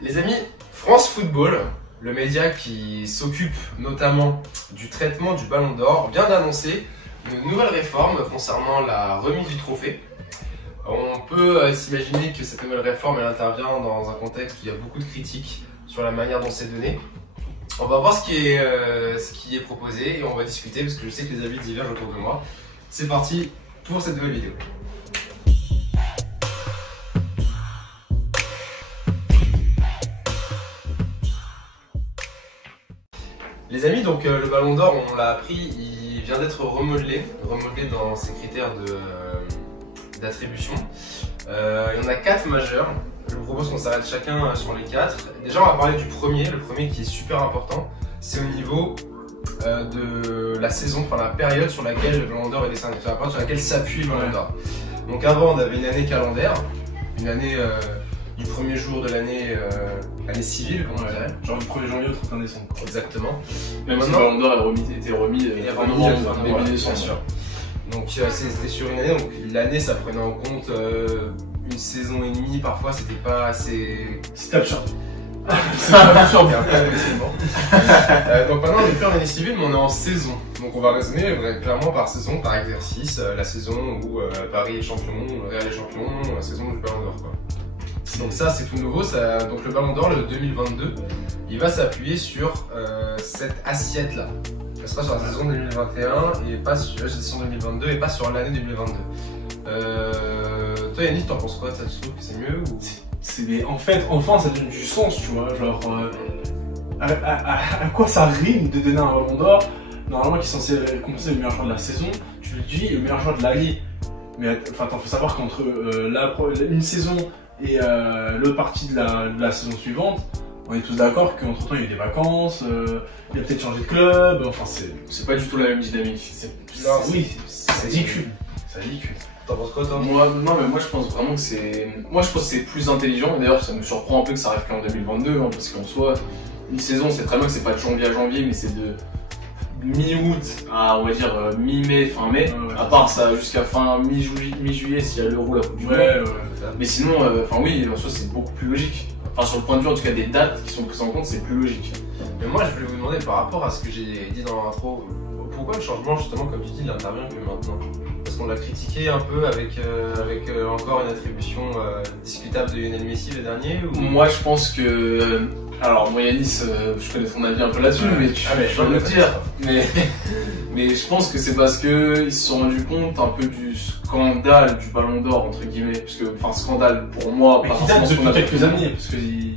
Les amis, France Football, le média qui s'occupe notamment du traitement du Ballon d'Or, vient d'annoncer une nouvelle réforme concernant la remise du trophée. On peut s'imaginer que cette nouvelle réforme elle intervient dans un contexte où il y a beaucoup de critiques sur la manière dont c'est donné. On va voir ce qui est proposé et on va discuter parce que je sais que les avis divergent autour de moi. C'est parti pour cette nouvelle vidéo. Les amis, donc le Ballon d'Or, on l'a appris, il vient d'être remodelé dans ses critères d'attribution. Il y en a 4 majeurs. Je vous propose qu'on s'arrête chacun sur les 4. Déjà, on va parler du premier, le premier qui est super important. C'est au niveau de la saison, enfin la période sur laquelle le Ballon d'Or est décerné, sur la période sur laquelle s'appuie le Ballon d'Or. Donc avant, on avait une année calendaire, une année du premier jour de l'année année civile, comme on dirait. Genre du 1er janvier au 31 décembre. Exactement. Même si le Ballon d'Or était remis fin novembre, début décembre. Donc c'était sur une année, donc l'année ça prenait en compte une saison et demie, parfois c'était pas assez... C'était absurde. C'est absurde. Donc maintenant on est plus en année civile mais on est en saison. Donc on va raisonner clairement par saison, par exercice, la saison où Paris est champion, Real est champion, la saison du Ballon d'Or quoi. Donc ça c'est tout nouveau, donc le Ballon d'Or le 2022, il va s'appuyer sur cette assiette là. Ça sera sur la saison 2021 et pas sur la saison 2022 et pas sur l'année 2022. Toi Yannick, t'en penses quoi? Ça, tu trouves que c'est mieux ou... En fait, enfin ça donne du sens, tu vois, genre à quoi ça rime de donner un Ballon d'Or normalement qui est censé compenser le meilleur joueur de la saison, tu le dis le meilleur joueur de l'année. Mais enfin, faut savoir qu'entre une saison et l'autre partie de la saison suivante, on est tous d'accord qu'entre temps il y a eu des vacances, il a peut-être changé de club, enfin c'est pas du tout la même dynamique. Oui, c'est ridicule. C'est ridicule. T'en penses quoi toi? Moi je pense vraiment que c'est. Moi je pense que c'est plus intelligent, d'ailleurs ça me surprend un peu que ça arrive qu'en 2022, hein, parce qu'en soi, une saison c'est très bien que c'est pas de janvier à janvier, mais c'est de mi-août à on va dire mi-mai, fin mai, à part ça jusqu'à fin mi-juillet s'il y a l'Euro, la Coupe du Monde. Mais sinon, enfin oui, en soi c'est beaucoup plus logique. Enfin sur le point de vue en tout cas des dates qui sont prises en compte, c'est plus logique. Mais moi je voulais vous demander par rapport à ce que j'ai dit dans l'intro, pourquoi le changement justement comme tu dis il n'intervient que maintenant? Parce qu'on l'a critiqué un peu avec encore une attribution discutable de Lionel Messi le dernier ou... Moi je pense que... Alors moi Yanis, je connais ton avis un peu là-dessus, mais je vais le dire. Mais je pense que c'est parce qu'ils se sont rendus compte un peu du scandale du Ballon d'Or entre guillemets. Parce que, enfin scandale pour moi, mais qui date depuis quelques années, parce que tu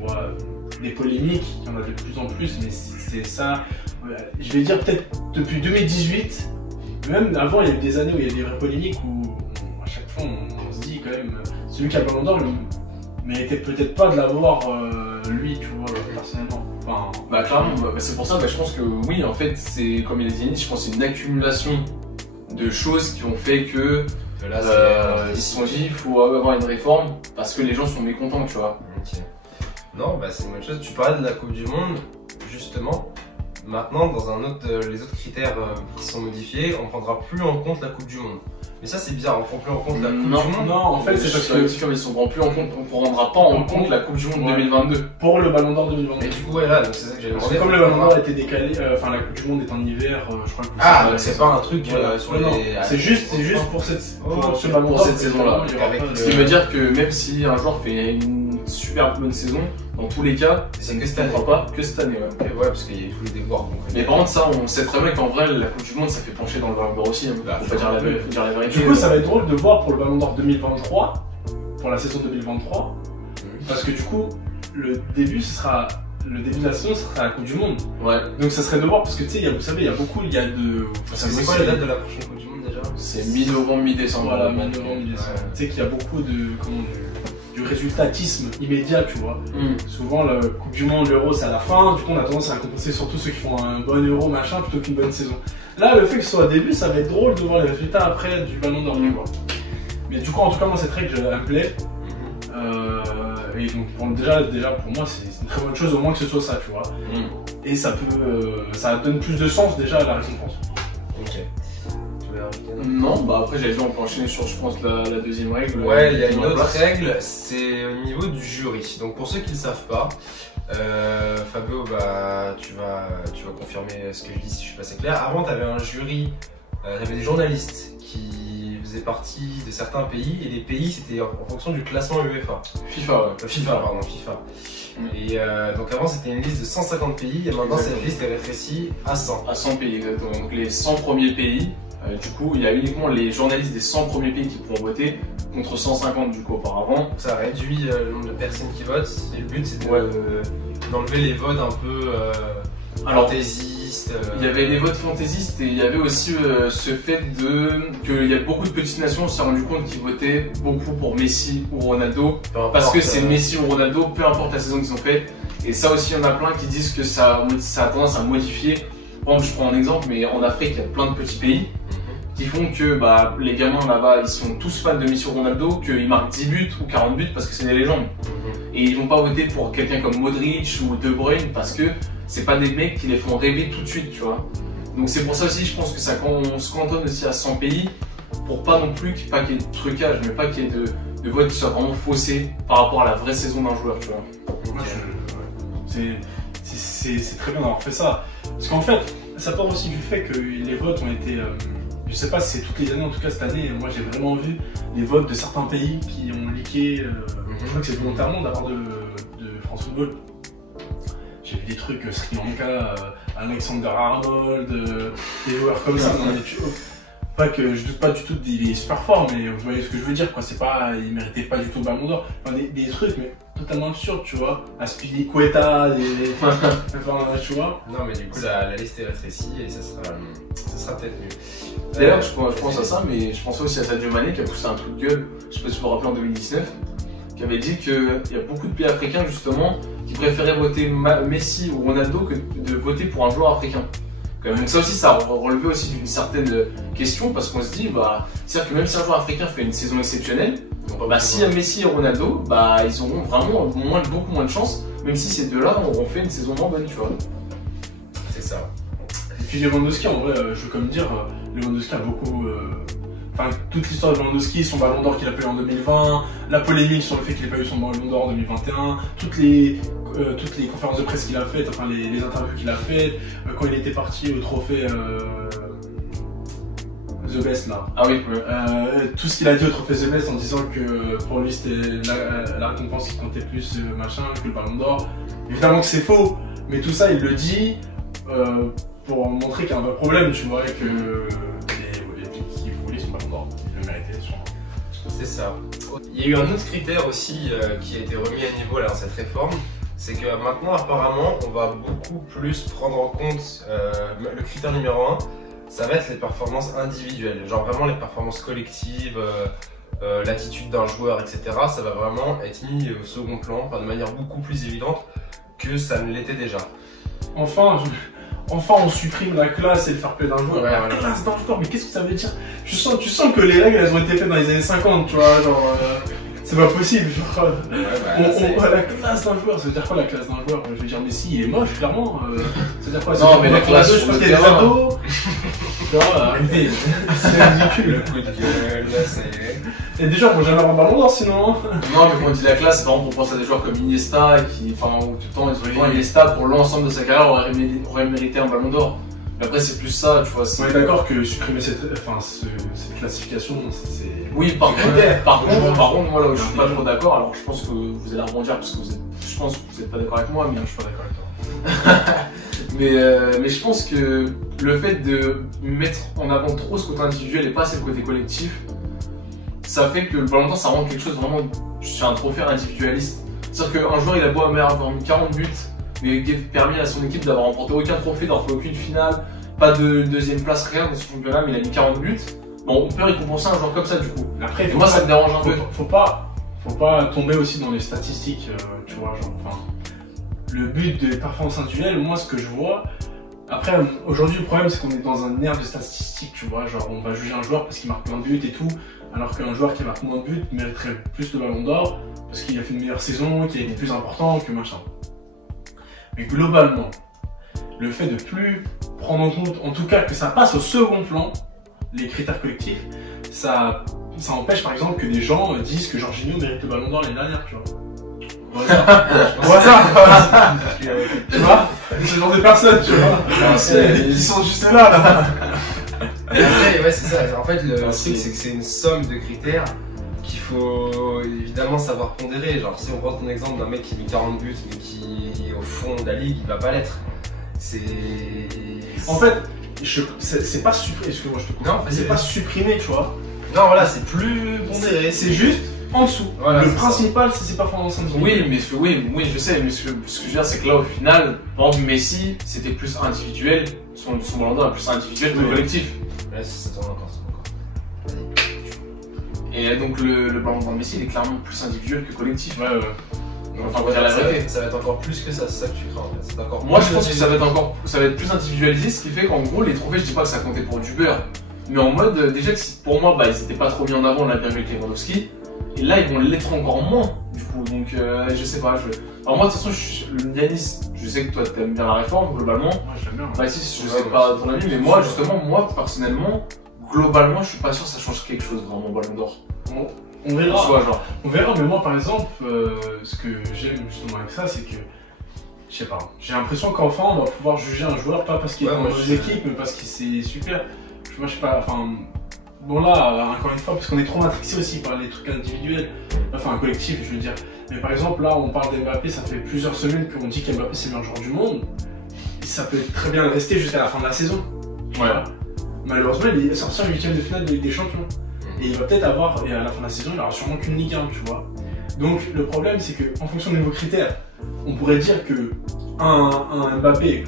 vois, des polémiques, il y en a de plus en plus, mais c'est ça, je vais dire peut-être depuis 2018, même avant il y a eu des années où il y a des vraies polémiques où à chaque fois on se dit quand même, celui qui a le Ballon d'Or méritait peut-être pas de l'avoir lui, tu vois, personnellement. Enfin, bah clairement, c'est pour ça, je pense que oui, en fait, c'est comme il a dit, je pense que c'est une accumulation de choses qui ont fait que ils se sont dit il faut avoir une réforme parce que les gens sont mécontents, tu vois. Okay. Non, bah c'est une bonne chose. Tu parlais de la Coupe du Monde, justement. Maintenant, dans les autres critères qui sont modifiés, on ne prendra plus en compte la Coupe du Monde. Mais ça c'est bizarre, on prend plus en compte la Coupe du Monde. Non, en fait c'est parce que comme ils sont plus en compte, on ne prendra pas en compte la Coupe du Monde 2022. Pour le Ballon d'Or 2022. Et du coup ouais là, c'est ça que j'avais demandé. Comme le Ballon d'Or a été décalé, enfin la Coupe du Monde est en hiver, je crois que... Ah, c'est pas un truc sur les... C'est juste pour ce Ballon d'Or. Pour cette saison-là. Ce qui veut dire que même si un joueur fait une super bonne saison, dans tous les cas, ça ne se pas que cette année. Ouais, parce qu'il y a eu tous les déboires. Mais par contre, ça, on sait très bien qu'en vrai, la Coupe du Monde, ça fait pencher dans le Ballon d'Or aussi. Faut dire la vérité. Du coup, ça va être drôle de voir pour le Ballon d'Or 2023, pour la saison 2023, parce que du coup, le début de la saison, ce sera la Coupe du Monde. Ouais. Donc ça serait de voir, parce que tu sais, vous savez, il y a beaucoup, il y a de... C'est quoi la date de la prochaine Coupe du Monde déjà? C'est mi-novembre, mi-décembre. Voilà, mi-novembre, mi-décembre. Tu sais qu'il y a beaucoup de... du résultatisme immédiat, tu vois. Souvent, la Coupe du Monde, l'Euro, c'est à la fin. Du coup, on a tendance à récompenser surtout ceux qui font un bon Euro, machin, plutôt qu'une bonne saison. Là, le fait que ce soit au début, ça va être drôle de voir les résultats après du Ballon d'Or, tu vois. Mais du coup, en tout cas, moi, cette règle, elle me plaît. Et donc, déjà, pour moi, c'est une très bonne chose, au moins que ce soit ça, tu vois. Et ça donne plus de sens, déjà, à la récompense. Ok. voulais rajouter? Non, bah après j'allais dire on peut enchaîner sur je pense la deuxième règle. Ouais, il y a une autre règle, c'est au niveau du jury. Donc pour ceux qui ne le savent pas, Fabio, bah, tu vas confirmer ce que je dis si je suis pas assez clair. Avant, tu avais un jury, tu avais des journalistes qui faisaient partie de certains pays, et les pays c'était en fonction du classement UEFA. FIFA, ouais. FIFA. Et donc avant c'était une liste de 150 pays, et maintenant cette liste est rétrécie à 100. À 100 pays, exactement. Donc les 100 premiers pays, du coup il y a uniquement les journalistes des 100 premiers pays qui pourront voter, contre 150 du coup auparavant. Ça réduit le nombre de personnes qui votent, et le but c'est d'enlever les votes un peu fantaisistes. Il y avait les votes fantaisistes et il y avait aussi ce fait qu'il y a beaucoup de petites nations, on s'est rendu compte qu'ils votaient beaucoup pour Messi ou Ronaldo, parce que c'est Messi ou Ronaldo, peu importe la saison qu'ils ont fait. Et ça aussi, il y en a plein qui disent que ça a tendance à modifier. Par exemple, je prends un exemple, mais en Afrique, il y a plein de petits pays qui font que bah, les gamins là-bas, ils sont tous fans de Messi ou Ronaldo, qu'ils marquent 10 buts ou 40 buts parce que c'est des légendes. Et ils vont pas voter pour quelqu'un comme Modric ou De Bruyne parce que c'est pas des mecs qui les font rêver tout de suite, tu vois. Donc c'est pour ça aussi, je pense que ça on se cantonne aussi à 100 pays pour pas non plus qu'il y ait de trucage, mais pas qu'il y ait de votes qui soient vraiment faussés par rapport à la vraie saison d'un joueur, tu vois. C'est très bien d'avoir fait ça. Parce qu'en fait, ça part aussi du fait que les votes ont été... je sais pas si c'est toutes les années, en tout cas cette année, moi j'ai vraiment vu les votes de certains pays qui ont leaké, je crois que c'est volontairement de la part de France Football. J'ai vu des trucs, Sri Lanka, Alexander Arnold, des joueurs comme ça. Pas que je doute pas du tout qu'il est super fort, mais vous voyez ce que je veux dire, quoi. C'est pas, il méritait pas du tout le Ballon d'Or. Enfin, des trucs, mais totalement absurdes, tu vois. Aspilicueta, enfin, tu vois. Non, mais du coup, la liste est rétrécie et ça sera peut-être mieux. D'ailleurs, je pense à ça, mais je pensais aussi à Sadio Mané qui a poussé un truc de gueule, je sais pas si vous vous rappelez en 2019, qui avait dit qu'il y a beaucoup de pays africains justement qui préféraient voter Messi ou Ronaldo que de voter pour un joueur africain. Donc ça aussi, ça a relevé aussi d'une certaine question parce qu'on se dit, bah, c'est-à-dire que même si un joueur africain fait une saison exceptionnelle, bah, si Messi et Ronaldo, bah, ils auront vraiment beaucoup moins de chance, même si ces deux-là auront fait une saison moins bonne, tu vois. C'est ça. Et puis Lewandowski, en vrai, je veux comme dire, Lewandowski a beaucoup... Enfin, toute l'histoire de Lewandowski, son Ballon d'Or qu'il a pas eu en 2020, la polémique sur le fait qu'il n'ait pas eu son Ballon d'Or en 2021, toutes les conférences de presse qu'il a faites, enfin les interviews qu'il a faites, quand il était parti au trophée The Best là. Ah oui. Tout ce qu'il a dit au trophée The Best en disant que pour lui c'était la récompense qui comptait plus machin que le Ballon d'Or. Évidemment que c'est faux, mais tout ça il le dit pour montrer qu'il y a un vrai problème, tu vois, et que qui voulait son Ballon d'Or, il le méritait sûrement. C'est ça. Il y a eu un autre critère aussi qui a été remis à niveau là, dans cette réforme, c'est que maintenant apparemment on va beaucoup plus prendre en compte le critère numéro 1, ça va être les performances individuelles, genre vraiment les performances collectives, l'attitude d'un joueur, etc. Ça va vraiment être mis au second plan, enfin, de manière beaucoup plus évidente que ça ne l'était déjà. Enfin, on supprime la classe et le fair play d'un joueur. Ouais, la classe d'un joueur, mais qu'est-ce que ça veut dire? Tu sens que les règles elles ont été faites dans les années 50, tu vois, genre. C'est pas possible, genre. La classe d'un joueur, ça veut dire quoi la classe d'un joueur? Je veux dire, Messi il est moche, clairement. Ça veut dire quoi? Non, mais la classe, je pense qu'il y a des ados. Arrêtez, c'est ridicule. Le coup de gueule, là, c'est. Et des joueurs qui vont jamais avoir un Ballon d'Or sinon. Non, mais quand on dit la classe, c'est vraiment pour penser à des joueurs comme Iniesta, qui, enfin, tout le temps, ils ont Iniesta pour l'ensemble de sa carrière aurait mérité un Ballon d'Or. Mais après, c'est plus ça, tu vois. On est d'accord que supprimer cette classification, c'est. Oui, par contre, moi là où je suis pas trop d'accord, alors je pense que vous allez rebondir parce que je pense que vous n'êtes pas d'accord avec moi, mais je suis pas d'accord avec toi. mais je pense que le fait de mettre en avant trop ce côté individuel et pas assez le côté collectif, ça fait que le Ballon d'Or ça rend quelque chose vraiment sur un trophée individualiste. C'est-à-dire qu'un joueur il a beau avoir mis 40 buts, mais qui a permis à son équipe d'avoir remporté aucun trophée, d'avoir fait aucune finale, pas de deuxième place, rien dans ce championnat, mais il a mis 40 buts. Bon, on peut récompenser un joueur comme ça du coup. Après, moi ça me dérange un peu. Faut pas tomber aussi dans les statistiques, tu vois, genre, enfin, le but des performances individuelles, moi ce que je vois, après aujourd'hui le problème c'est qu'on est dans un air de statistiques, tu vois, genre on va juger un joueur parce qu'il marque plein de buts et tout, alors qu'un joueur qui marque moins de buts mériterait plus le Ballon d'Or parce qu'il a fait une meilleure saison, qu'il a été plus important que machin. Mais globalement, le fait de plus prendre en compte, en tout cas que ça passe au second plan, les critères collectifs, ça empêche par exemple que des gens disent que Jorginho mérite le ballon d'or l'année dernière, tu vois. Au hasard. Tu vois, ce genre de personnes, tu vois. Ils sont juste là. Et après, ouais, c'est ça. En fait, le truc, c'est que c'est une somme de critères qu'il faut évidemment savoir pondérer. Genre, si on prend ton exemple d'un mec qui met 40 buts, mais qui est au fond de la ligue, il va pas l'être. En fait, c'est pas supprimé. Excuse-moi, je te coupe. Non, c'est pas supprimé, tu vois. Non, voilà, c'est plus pondéré. C'est juste en dessous. Voilà, le principal, c'est pas Fernando Santos. Oui, je sais, mais ce que je veux dire, c'est que là, au final, par exemple, Messi, c'était plus individuel, son ballon d'or est plus individuel que collectif. Là, ça tourne encore. Et donc, le ballon d'or de Messi, il est clairement plus individuel que collectif. Ouais. Donc, on va dire la vérité. Ça va être encore plus que ça, c'est ça que tu crains en fait. Moi, je pense que ça va être plus individualisé, ce qui fait qu'en gros, les trophées, je dis pas que ça comptait pour du beurre. Mais en mode, déjà que pour moi, ils étaient pas trop mis en avant, on l'a bien vu avec Lewandowski. Et là, ils vont l'être encore moins, du coup. Donc, je sais pas. Alors, moi, de toute façon, Yanis, je sais que toi, t'aimes bien la réforme, globalement. Moi, j'aime bien. Bah, si, je sais pas ton avis, mais moi, justement, personnellement, globalement, je suis pas sûr que ça change quelque chose, vraiment, Ballon d'Or. On verra. Genre. On verra, mais moi, par exemple, ce que j'aime justement avec ça, c'est que, je sais pas, j'ai l'impression qu'enfin, on va pouvoir juger un joueur, pas parce qu'il est dans une équipe, mais parce qu'il c'est super. Moi, je sais pas, enfin. Bon là, encore une fois, parce qu'on est trop matrixé aussi par les trucs individuels, enfin collectifs, je veux dire. Mais par exemple, là, on parle d'Mbappé, ça fait plusieurs semaines qu'on dit qu'Mbappé c'est le meilleur joueur du monde. Et ça peut très bien le rester jusqu'à la fin de la saison. Ouais. Malheureusement, il est sorti en 8ème de finale de Ligue des Champions. Et il va peut-être avoir, et à la fin de la saison, il aura sûrement qu'une Ligue 1, tu vois. Donc le problème, c'est qu'en fonction de nos critères, on pourrait dire que un Mbappé,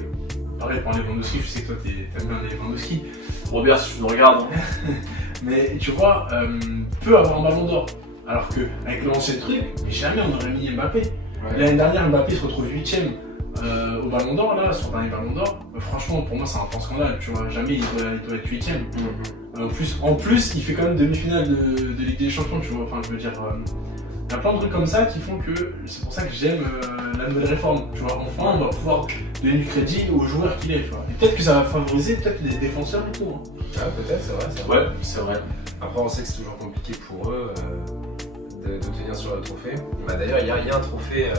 pareil pour Lewandowski, je sais que toi t'aimes bien Lewandowski. Robert, si tu nous regardes. Mais tu vois, peut avoir un ballon d'or. Alors qu'avec l'ancien truc, mais jamais on aurait mis Mbappé. Ouais. L'année dernière, Mbappé se retrouve 8ème au ballon d'or, là, sur le dernier ballon d'or. Franchement, pour moi, c'est un grand scandale. Tu vois, jamais il doit être 8ème. En plus, il fait quand même demi-finale de Ligue des Champions, tu vois. Enfin, je veux dire, il y a plein de trucs comme ça qui font que c'est pour ça que j'aime la nouvelle réforme. Tu vois, enfin, on va pouvoir donner du crédit aux joueurs qu'il est, tu vois. Et peut-être que ça va favoriser peut-être les défenseurs et tout. Hein. Ah, peut-être, c'est vrai. Ouais, c'est vrai. Après, on sait que c'est toujours compliqué pour eux d'obtenir sur le trophée. Bah, d'ailleurs, il y a un trophée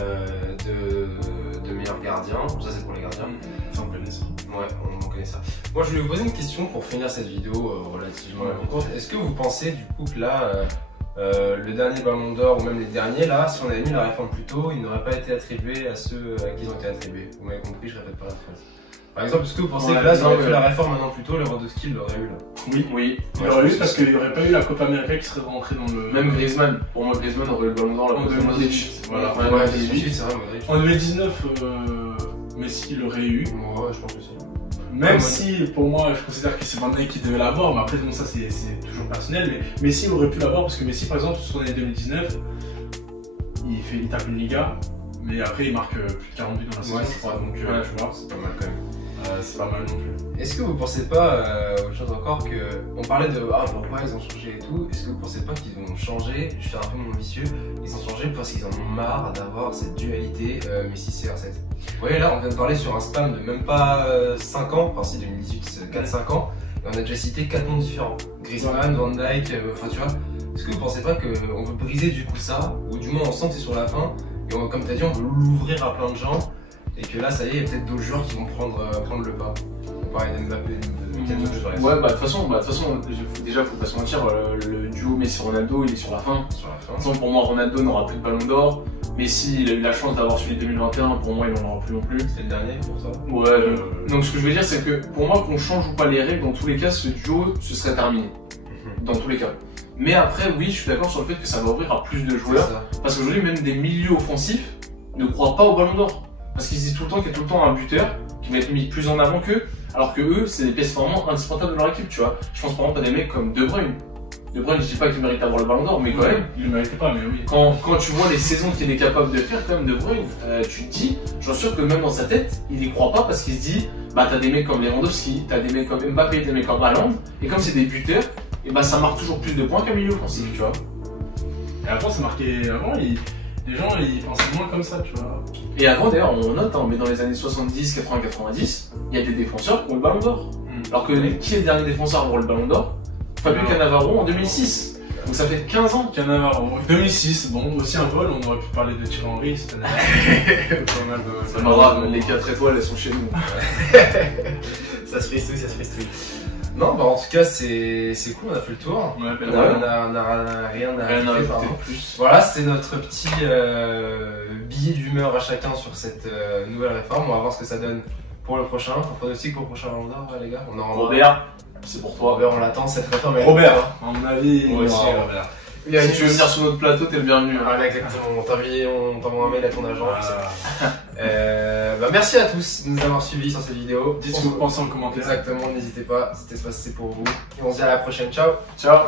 de meilleur gardien. Ça, c'est pour les gardiens. Ça, on connaît ça. Ouais, on connaît ça. Moi, je voulais vous poser une question pour finir cette vidéo relativement courte. Est-ce que vous pensez, du coup, que là, le dernier ballon d'or ou même les derniers, là, si on avait mis la réforme plus tôt, ils n'auraient pas été attribués à ceux à qui ils ont été attribués? Vous m'avez compris, je répète pas la phrase. Par exemple, est-ce que vous pensez que là, si on avait fait la réforme maintenant plus tôt, Lewandowski l'aurait eu là? Oui. Il l'aurait eu parce qu'il n'y aurait pas eu la Copa América qui serait rentrée dans le. Même Griezmann. Pour moi, Griezmann aurait eu le ballon d'or là. En 2018. Voilà. Ouais, 2018, c'est vrai, Modric. En 2019, Messi l'aurait eu. Ouais, je pense que c'est. Même si, pour moi, je considère que c'est Van Dijk qui devait l'avoir, mais après, bon, ça c'est toujours personnel. Mais Messi aurait pu l'avoir parce que Messi, par exemple, sur l'année 2019, il tape une Liga, mais après, il marque plus de 40 buts dans la saison, je crois. Donc, tu vois, c'est pas mal quand même. C'est pas mal non plus. Est-ce que vous pensez pas, autre chose encore, que on parlait de pourquoi ils ont changé et tout, est-ce que vous pensez pas qu'ils ont changé, je suis un peu mon vicieux, ils ont changé parce qu'ils en ont marre d'avoir cette dualité Messi CR7. Vous voyez là, on vient de parler sur un spam de même pas 5 ans, enfin si 2018, 4-5 ans, et on a déjà cité 4 noms différents. Griezmann, Van Dijk, enfin tu vois, est-ce que vous pensez pas qu'on veut briser du coup ça, ou du moins on sent que c'est sur la fin, et comme tu as dit, on veut l'ouvrir à plein de gens, et que là, ça y est, il y a peut-être d'autres joueurs qui vont prendre le pas. On parlait d'Mbappé, ouais, bah de toute façon, déjà, faut pas se mentir, le duo Messi-Ronaldo, il est sur la fin. Sur la fin. De toute façon, pour moi, Ronaldo n'aura plus de ballon d'or. Messi, il a eu la chance d'avoir celui de 2021, pour moi, il n'en aura plus non plus. C'était le dernier pour ça. Ouais, donc ce que je veux dire, c'est que pour moi, qu'on change ou pas les règles, dans tous les cas, ce duo, ce serait terminé. Dans tous les cas. Mais après, oui, je suis d'accord sur le fait que ça va ouvrir à plus de joueurs. Parce qu'aujourd'hui, même des milieux offensifs ne croient pas au ballon d'or. Parce qu'ils se disent tout le temps qu'il y a tout le temps un buteur qui va être mis plus en avant qu'eux, alors que eux, c'est des pièces vraiment indispensables de leur équipe, tu vois. Je pense par exemple à des mecs comme De Bruyne. De Bruyne, je dis pas qu'il mérite d'avoir le ballon d'or, mais quand même. Il le méritait pas, mais oui. Quand tu vois les saisons qu'il est capable de faire, quand même, De Bruyne, tu te dis, j'en suis sûr que même dans sa tête, il y croit pas parce qu'il se dit, bah t'as des mecs comme Lewandowski, t'as des mecs comme Mbappé, t'as des mecs comme Haaland, et comme c'est des buteurs, et bah ça marque toujours plus de points qu'un milieu offensif, tu vois. Et avant, ça marquait. Avant, les gens ils pensaient moins comme ça, tu vois. Et avant d'ailleurs, on note, mais dans les années 70, 80, 90, il y a des défenseurs qui ont le ballon d'or. Alors que qui est le dernier défenseur à avoir le ballon d'or? Fabio Cannavaro en 2006. Donc ça fait 15 ans. Cannavaro. 2006, bon, aussi un vol, on aurait pu parler de Thierry Henry cette année. C'est pas grave, les 4 étoiles elles sont chez nous. Ça se fristouille, ça se fristouille. Non, bah en tout cas, c'est cool, on a fait le tour. Ouais, On a rien à ajouter, pardon. plus. Voilà, c'était notre petit billet d'humeur à chacun sur cette nouvelle réforme. On va voir ce que ça donne pour le prochain. Un pronostic pour le prochain Ballon d'Or, les gars. On en Robert, c'est pour toi. Robert, on l'attend cette réforme. Robert, à mon avis, Moi aussi, Robert. Robert. Si tu veux venir sur notre plateau, t'es le bienvenu. Voilà, exactement. On t'envoie un mail à ton agent. Bah, merci à tous de nous avoir suivis sur cette vidéo. Dites ce que vous pensez en commentaire. Exactement, n'hésitez pas. Cet espace c'est pour vous. Et on se dit à la prochaine. Ciao. Ciao.